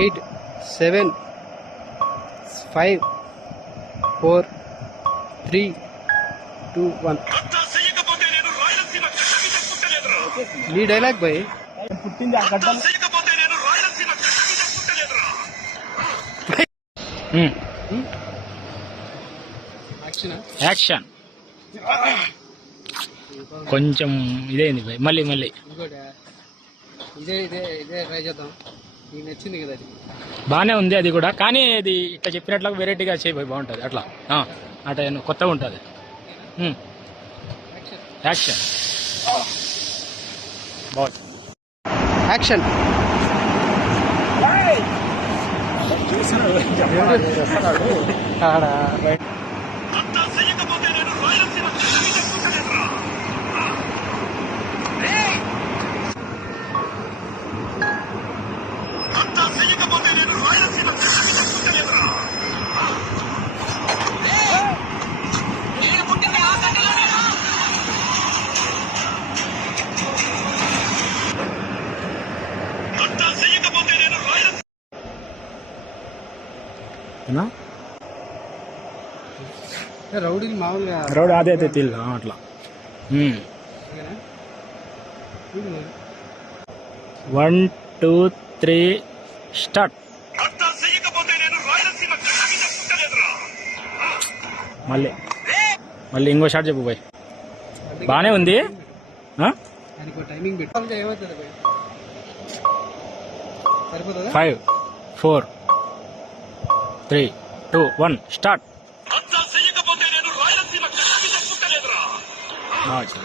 8 7 5 4 3 2 1 నీ dialogue bye పుట్టింది ఆ గడ్డ యాక్షన్ కొంచెం ఇదేంది బాయ్ మళ్ళీ ఇంకోటి ఇదే ట్రై చేద్దాం. నీకు నచ్చింది కదా అది బాగానే ఉంది అది కూడా, కానీ ఇది ఇట్లా చెప్పినట్లు వెరైటీగా చేయబోయి బాగుంటుంది అట్లా అట్లా కొత్తగా ఉంటుంది. యాక్షన్ బాగుంది. యాక్షన్ రౌడీలు మామూలుగా రౌడీ అదే తెలు అట్లా. 1 2 3 స్టార్ట్. మళ్ళీ ఇంకో షాట్ చెప్పు బాయ్. బాగానే ఉంది. టైమింగ్ పెట్టి ఏమవుతుంది 5 4 3 2 1 స్టార్ట్. ఓకే